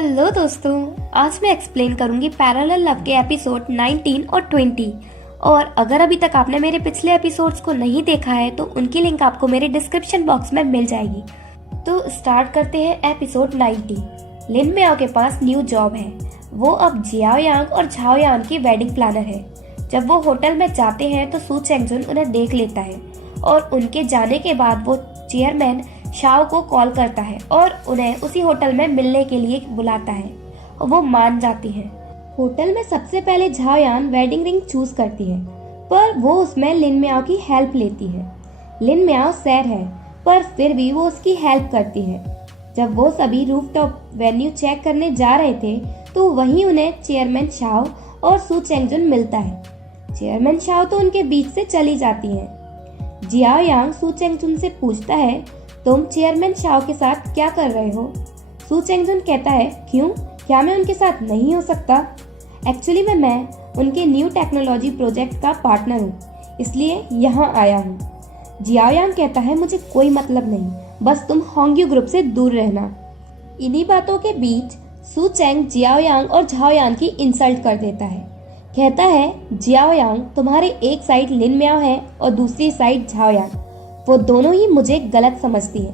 Hello दोस्तों, आज मैं एक्सप्लेन करूंगी पैरेलल लव के एपिसोड 19 और 20। और अगर अभी तक आपने मेरे पिछले एपिसोड्स को नहीं देखा है तो उनकी लिंक आपको मेरे डिस्क्रिप्शन बॉक्स में मिल जाएगी। तो स्टार्ट करते हैं एपिसोड 19। लिन मियाओ के पास न्यू जॉब है। वो अब जियाओ यांग और झाओ यांग की वेडिंग प्लानर है। जब वो होटल में जाते हैं तो सू चेंगजुन उन्हें देख लेता है और उनके जाने के बाद वो चेयरमैन शाओ को कॉल करता है और उन्हें उसी होटल में मिलने के लिए बुलाता है और वो मान जाती हैं। होटल में सबसे पहले झाओ यांग वेडिंग रिंग चूज करती है, पर वो उसमें लिन मियाओ की हेल्प लेती है। लिन मियाओ सैड है, पर फिर भी वो उसकी हेल्प करती है। जब वो सभी रूफटॉप वेन्यू चेक करने जा रहे थे तो वहीं उन्हें चेयरमैन शाओ और सू चेंगजुन मिलता है। चेयरमैन शाओ तो उनके बीच से चली जाती है। जियाओ यांग सू चेंगजुन से पूछता है, तुम चेयरमैन शाओ के साथ क्या कर रहे हो? सू चेंगजुन कहता है, क्यों, क्या मैं उनके साथ नहीं हो सकता? एक्चुअली मैं उनके न्यू टेक्नोलॉजी प्रोजेक्ट का पार्टनर हूँ, इसलिए यहाँ आया हूँ। जियाओ यांग कहता है, मुझे कोई मतलब नहीं, बस तुम होंग्यू ग्रुप से दूर रहना। इन्हीं बातों के बीच सू चेंग जियाओ यांग और झाओ यांग की इंसल्ट कर देता है। कहता है, जियाओ यांग, तुम्हारे एक साइड लिन मियाओ है और दूसरी साइड झाओ यांग। वो दोनों ही मुझे गलत समझती है,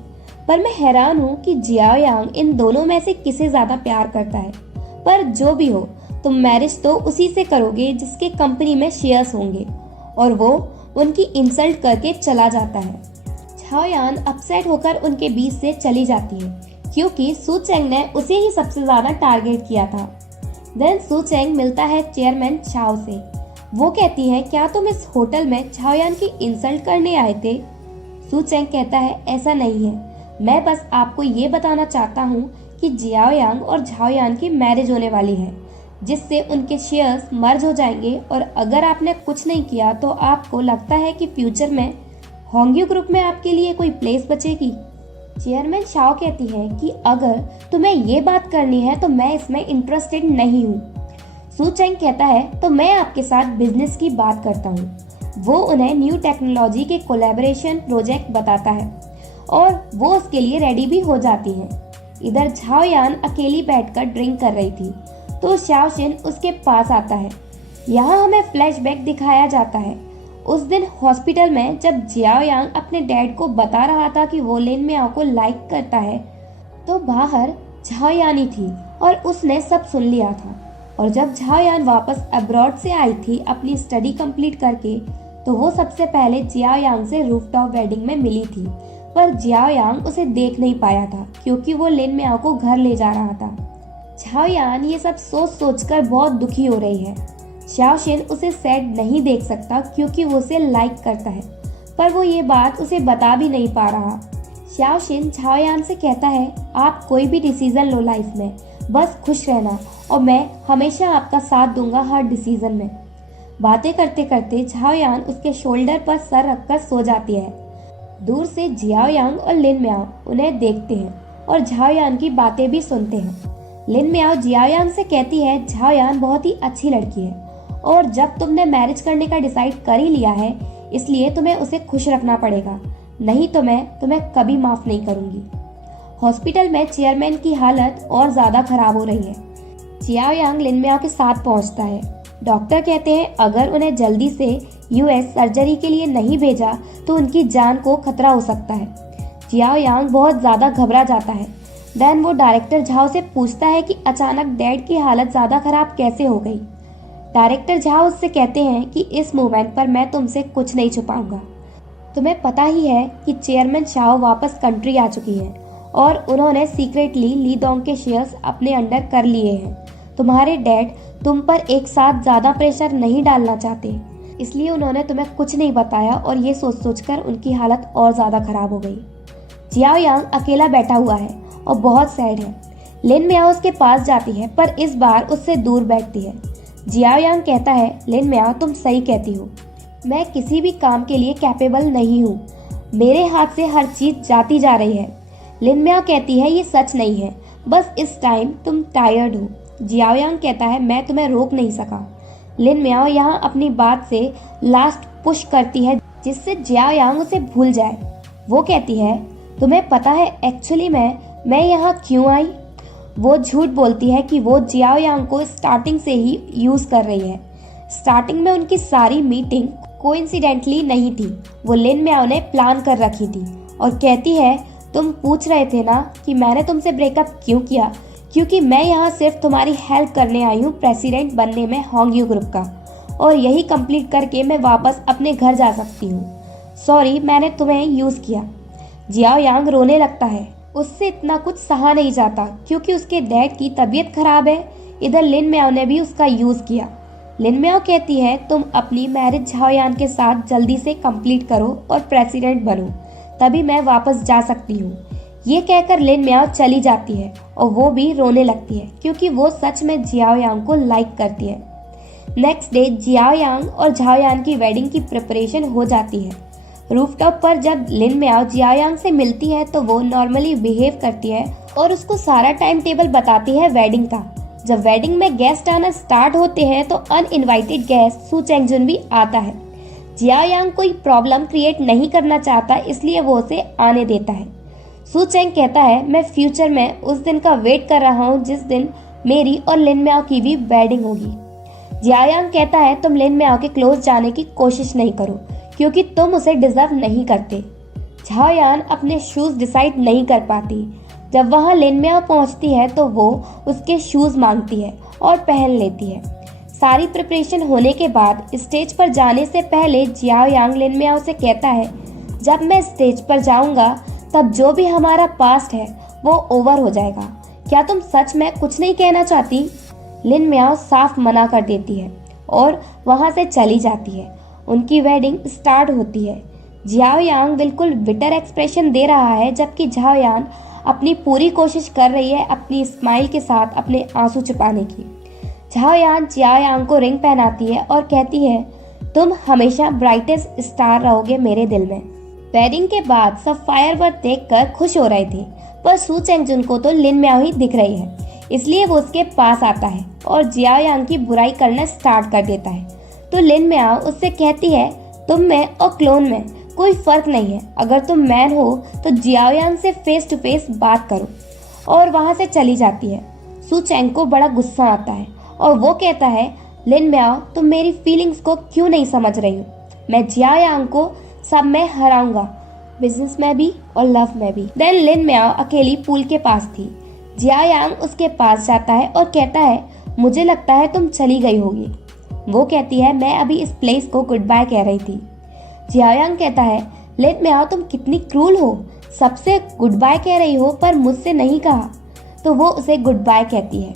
पर मैं हैरान हूँ कि जियाओ यांग इन दोनों में से किसे ज्यादा प्यार करता है। पर जो भी हो, तुम मैरिज तो उसी से करोगे जिसके कंपनी में शेयर्स होंगे। और वो उनकी इंसल्ट करके चला जाता है। झाओ यांग अपसेट होकर उनके बीच से चली जाती है क्योंकि सू चेंग ने उसे ही सबसे ज्यादा टारगेट किया था। देन सू चेंग मिलता है चेयरमैन शाओ से। वो कहती है, क्या तुम इस होटल में झाओ यांग की इंसल्ट करने आए थे? सू चेंग कहता है, ऐसा नहीं है, मैं बस आपको ये बताना चाहता हूँ कि जियाओ यांग और झाओ यांग की मैरिज होने वाली है, जिससे उनके शेयर्स मर्ज हो जाएंगे। और अगर आपने कुछ नहीं किया तो आपको लगता है कि फ्यूचर में होंग्यू ग्रुप में आपके लिए कोई प्लेस बचेगी? चेयरमैन शाओ कहती है कि अगर तुम्हें ये बात करनी है तो मैं इसमें इंटरेस्टेड नहीं हूँ। सू चेंग कहता है, तो मैं आपके साथ बिजनेस की बात करता हूँ। वो उन्हें न्यू टेक्नोलॉजी के कोलैबोरेशन प्रोजेक्ट बताता है और वो उसके लिए रेडी भी हो जाती है। इधर झाओ यांग अकेली बैठकर ड्रिंक कर रही थी तो शाओ शिन उसके पास आता है। यहाँ हमें फ्लैशबैक दिखाया जाता है उस दिन हॉस्पिटल में, जब जियाओ यांग अपने डैड को बता रहा था कि वो लिन मियाओ को लाइक करता है, तो बाहर झाओ यानी थी और उसने सब सुन लिया था। और जब झाओ यान वापस अब्रॉड से आई थी अपनी स्टडी कंप्लीट करके, तो वो सबसे पहले जियाओ यांग से रूफटॉप वेडिंग में मिली थी, पर जियाओ यांग उसे देख नहीं पाया था क्योंकि वो लिन मियाओ को घर ले जा रहा था। झाओ यान ये सब सोच सोचकर बहुत दुखी हो रही है। शाओ शिन उसे सैड नहीं देख सकता क्योंकि वो उसे लाइक करता है, पर वो ये बात उसे बता भी नहीं पा रहा। शाओ शिन झाओ यान से कहता है, आप कोई भी डिसीजन लो लाइफ में, बस खुश रहना और मैं हमेशा आपका साथ दूंगा हर डिसीजन में। बातें करते करते झाओ यांग उसके शोल्डर पर सर रखकर सो जाती है। दूर से जियाओ यांग और लिन मियाओ उन्हें देखते हैं और झाओ यांग की बातें भी सुनते हैं। लिन मियाओ जियाओ यांग से कहती है, झाओ यांग बहुत ही अच्छी लड़की है और जब तुमने मैरिज करने का डिसाइड कर ही लिया है, इसलिए तुम्हें उसे खुश रखना पड़ेगा, नहीं तो मैं तुम्हें कभी माफ नहीं करूंगी। हॉस्पिटल में चेयरमैन की हालत और ज्यादा खराब हो रही है। जियाओ यांग लिन मियाओ के साथ पहुंचता है। डॉक्टर कहते हैं अगर उन्हें जल्दी से यूएस सर्जरी के लिए नहीं भेजा तो उनकी जान को खतरा हो सकता है। जियाओ यांग बहुत ज्यादा घबरा जाता है। देन वो डायरेक्टर झाओ से पूछता है कि अचानक डैड की हालत ज्यादा खराब कैसे हो गई। डायरेक्टर झाओ उससे कहते हैं कि इस मूवमेंट पर मैं तुमसे कुछ नहीं छुपाऊंगा। तुम्हें पता ही है कि चेयरमैन शाओ वापस कंट्री आ चुकी है और उन्होंने सीक्रेटली ली दोंग के शेयर्स अपने अंडर कर लिए हैं। तुम्हारे डैड तुम पर एक साथ ज्यादा प्रेशर नहीं डालना चाहते, इसलिए उन्होंने तुम्हें कुछ नहीं बताया और ये सोच सोचकर उनकी हालत और ज्यादा खराब हो गई। जियाओ यांग अकेला बैठा हुआ है और बहुत सैड है। लिन मियाओ उसके पास जाती है पर इस बार उससे दूर बैठती है। जियाओ यांग कहता है, लिन मियाओ तुम सही कहती हो, मैं किसी भी काम के लिए कैपेबल नहीं हूँ, मेरे हाथ से हर चीज जाती जा रही है। लिन मियाओ कहती है, ये सच नहीं है, बस इस टाइम तुम टायर्ड हो। जियाओ यांग कहता है, मैं तुम्हें रोक नहीं सका। लिन मियाओ यहाँ अपनी बात से लास्ट पुश करती है जिससे जियाओ यांग उसे भूल जाए। वो कहती है, तुम्हें पता है एक्चुअली मैं यहाँ क्यों आई? वो झूठ बोलती है कि वो जियाओ यांग को स्टार्टिंग से ही यूज़ कर रही है। स्टार्टिंग में उनकी सारी मीटिंग कोइंसिडेंटली नहीं थी, वो लिन म्याओ ने प्लान कर रखी थी। और कहती है तुम पूछ रहे थे ना कि मैंने तुमसे ब्रेकअप क्यों किया, क्योंकि मैं यहाँ सिर्फ तुम्हारी हेल्प करने आई हूँ प्रेसिडेंट बनने में होंगयू ग्रुप का, और यही कंप्लीट करके मैं वापस अपने घर जा सकती हूँ। सॉरी, मैंने तुम्हें यूज़ किया। जियाओ यांग रोने लगता है। उससे इतना कुछ सहा नहीं जाता क्योंकि उसके डैड की तबीयत खराब है। इधर लिन म्याओ ने भी उसका यूज़ किया। लिन म्याओ कहती है तुम अपनी मैरिज झाओ यान के साथ जल्दी से कंप्लीट करो और प्रेसिडेंट बनो, तभी मैं वापस जा सकती हूँ। ये कहकर लिन म्याओ चली जाती है और वो भी रोने लगती है क्योंकि वो सच में जियाओ यांग को लाइक करती है। नेक्स्ट डे जियाओ यांग और झाओ यान की वेडिंग की प्रिपरेशन हो जाती है। रूफटॉप पर जब लिन म्याओ जियाओ यांग से मिलती है तो वो नॉर्मली बिहेव करती है और उसको सारा टाइम टेबल बताती है वेडिंग का। जब वेडिंग में गेस्ट आना स्टार्ट होते हैं तो अनइनवाइटेड गेस्ट सू चेंगजुन भी आता है। जियाओ यांग कोई प्रॉब्लम क्रिएट नहीं करना चाहता, इसलिए वो उसे आने देता है। सू चेंग कहता है मैं फ्यूचर में उस दिन का वेट कर रहा हूँ जिस दिन मेरी और लिन म्याओ की भी वेडिंग होगी। जियाओ यांग कहता है तुम लिन म्याओ के क्लोज जाने की कोशिश नहीं करो क्योंकि तुम उसे डिजर्व नहीं करते। झाओ यान अपने शूज डिसाइड नहीं कर पाती। जब वहाँ लिन म्याओ पहुँचती है तो वो उसके शूज मांगती है और पहन लेती है। सारी प्रिपरेशन होने के बाद स्टेज पर जाने से पहले जियाओ यांग लिन म्याओ से कहता है जब मैं स्टेज पर जाऊंगा तब जो भी हमारा पास्ट है वो ओवर हो जाएगा। क्या तुम सच में कुछ नहीं कहना चाहती? लिन म्याओ साफ मना कर देती है और वहाँ से चली जाती है। उनकी वेडिंग स्टार्ट होती है। जियाओ यांग बिल्कुल बिटर एक्सप्रेशन दे रहा है जबकि झाओ यान अपनी पूरी कोशिश कर रही है अपनी स्माइल के साथ अपने आंसू छिपाने की। झाओ यान जियाओ यांग को रिंग पहनाती है और कहती है तुम हमेशा ब्राइटेस्ट स्टार रहोगे मेरे दिल में। वेडिंग के बाद सब फायरवर्क देखकर खुश हो रहे थे, पर सू चेंगजुन को तो लिन म्याओ ही दिख रही है, इसलिए वो उसके पास आता है और जियाओ यांग की बुराई करना स्टार्ट कर देता है। तो लिन म्याओ उससे कहती है तुम में और क्लोन में कोई फर्क नहीं है, अगर तुम मैन हो तो जियाओ यांग से फेस टू फेस बात करो, और वहाँ से चली जाती है। सू चेंग को बड़ा गुस्सा आता है और वो कहता है लिन म्याओ तुम मेरी फीलिंग्स को क्यों नहीं समझ रही हो, मैं जियाओ यांग को सब में हराऊंगा, बिजनेस में भी और लव में भी। देन लिन म्याओ अकेली पूल के पास थी। जियाओ यांग उसके पास जाता है और कहता है मुझे लगता है तुम चली गई होगी। वो कहती है मैं अभी इस प्लेस को गुड बाय कह रही थी। जियाओ यांग कहता है लिन म्याओ तुम कितनी क्रूल हो, सबसे गुड बाय कह रही हो पर मुझसे नहीं कहा। तो वो उसे गुड बाय कहती है।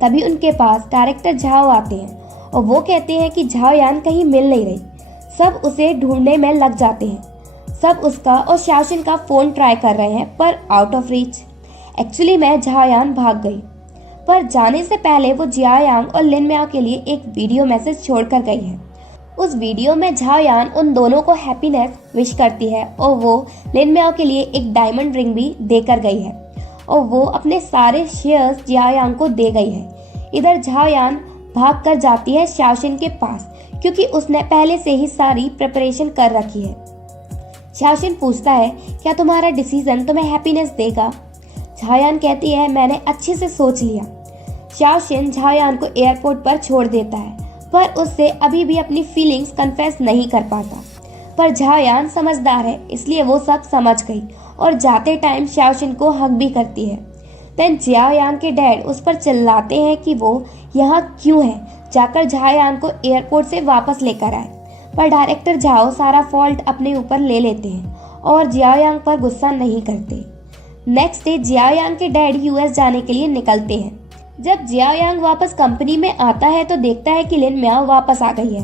तभी उनके पास डायरेक्टर झाओ आते हैं और वो कहते हैं कि झाओ यान कहीं मिल नहीं रही। सब उसे ढूंढने में लग जाते हैं। सब उसका और शाओशिन का फोन ट्राई कर रहे हैं पर आउट ऑफ रीच। एक्चुअली मैं झाओ यान भाग गई, पर जाने से पहले वो जियाओ यांग और लिन म्याओ के लिए एक वीडियो मैसेज छोड़कर गई है। उस वीडियो में झाओ यान उन दोनों को हैप्पीनेस विश करती है और वो लिन म्याओ के लिए एक डायमंड रिंग भी देकर गई है और वो अपने सारे शेयर्स जियाओ यांग को दे गई है। इधर झाओ यान भाग कर जाती है शाओशिन के पास क्योंकि उसने पहले से ही सारी प्रिपरेशन कर रखी है। शाओशिन पूछता है क्या तुम्हारा डिसीजन तुम्हें हैप्पीनेस देगा? झाओ यान कहती है मैंने अच्छे से सोच लिया। शाओशिन झाओ यान को एयरपोर्ट पर छोड़ देता है पर उससे अभी भी अपनी फीलिंग्स कन्फेस नहीं कर पाता, पर झाओ यान समझदार है इसलिए वो सब समझ गई और जाते टाइम शाओशिन को हग भी करती है। देन जियाओ यांग के डैड उस पर चिल्लाते हैं कि वो यहाँ क्यों है, जाकर झाओ यांग को एयरपोर्ट से वापस लेकर आए, पर डायरेक्टर झाओ सारा फॉल्ट अपने ऊपर ले लेते हैं और जियाओ यांग पर गुस्सा नहीं करते। नेक्स्ट डे जियाओ यांग के डैड यूएस जाने के लिए निकलते हैं। जब जियाओ यांग वापस कंपनी में आता है तो देखता है कि लिन म्याओ वापस आ गई है।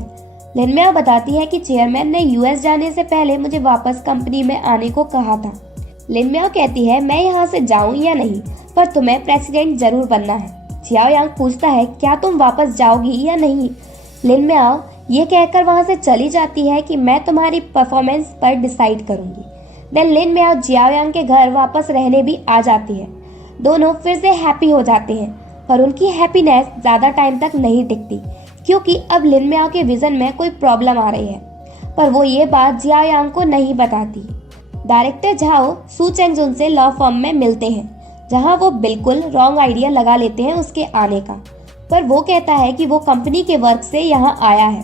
लिन म्याओ बताती है कि चेयरमैन ने यूएस जाने से पहले मुझे वापस कंपनी में आने को कहा था। लिन म्याओ कहती है मैं यहाँ से जाऊँ या नहीं, पर तुम्हें प्रेसिडेंट जरूर बनना है। जियाओ यांग पूछता है क्या तुम वापस जाओगी या नहीं? लिन म्याओ ये कहकर वहाँ से चली जाती है कि मैं तुम्हारी परफॉर्मेंस पर डिसाइड करूंगी। देन लिन म्याओ जियाओ यांग के घर वापस रहने भी आ जाती है। दोनों फिर से हैप्पी हो जाते हैं, पर उनकी हैप्पीनेस ज्यादा टाइम तक नहीं टिकती क्योंकि अब लिन म्याओ के विजन में कोई प्रॉब्लम आ रही है, पर वो ये बात जियाओ यांग को नहीं बताती। डायरेक्टर झाओ सू चेंगजुन से लॉ फर्म में मिलते हैं। जहां वो बिल्कुल रॉन्ग आइडिया लगा लेते हैं उसके आने का, पर वो कहता है कि वो कंपनी के वर्क से यहाँ आया है।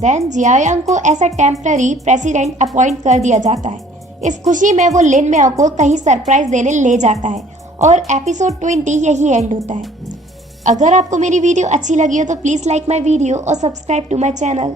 देन जियायांग को ऐसा टेम्पररी प्रेसिडेंट अपॉइंट कर दिया जाता है। इस खुशी में वो लिन मियाओ को कहीं सरप्राइज देने ले जाता है और एपिसोड 20 यही एंड होता है। अगर आपको मेरी वीडियो अच्छी लगी हो तो प्लीज़ लाइक माई वीडियो और सब्सक्राइब टू माई चैनल।